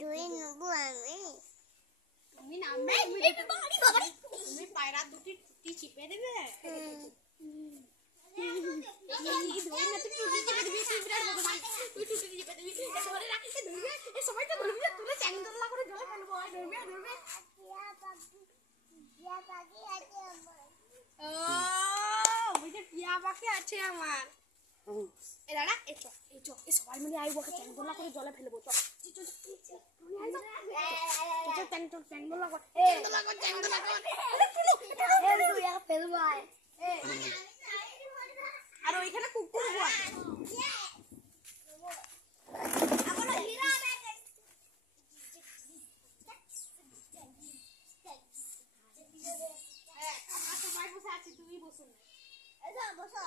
দুই নেবো আমি। তুমি নামবে, তুমি পায়রা দুটি টুটি চিপে দেবে। টিয়া পাখি আছে আমার। সবাই মিলে আইব চ্যাংদোলা করে জলে ফেলবো। আর ওইখানে কুকুর সবাই বসে আছি, তুমি বসো না। বসো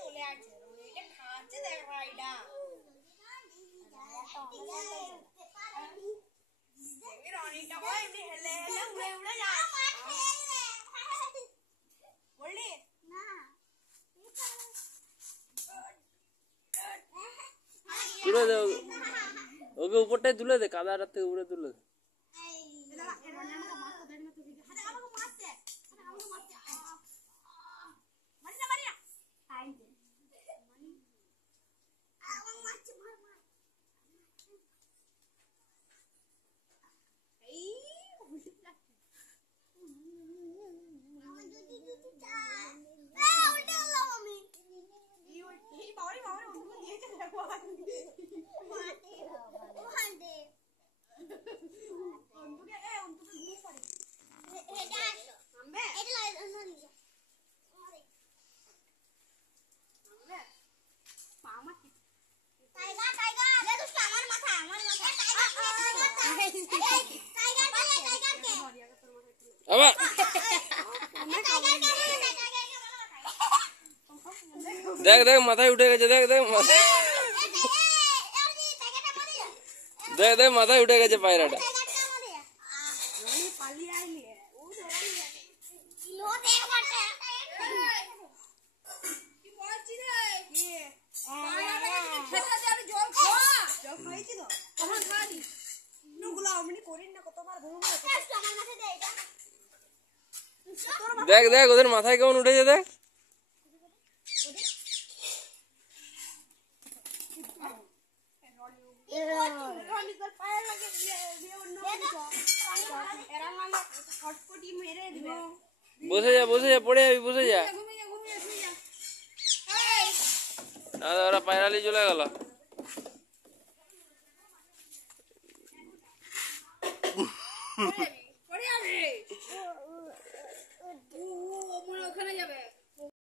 চলে আছে খাচ্ছে, দেখ ভাইটা রনিটা এমনি হেলে হেলে উড়ে উড়ে যায়। বললি তুলে দে ওকে, উপরটাই তুলে দে, কাদা রাত থেকে উপরে তুলে দে। দেখ দেখ মাথায় উঠে গেছে, দেখ দেখ দেখ দেখ মাথায় উঠে গেছে পায়রাটা। দেখ দেখ ওদের মাথায় কেমন উঠেছে, দেখ বসে যা বসে যা, পড়ে যাবি, বসে যা। ওরা পায়রালি চলে গেল। ওখানে যাবে।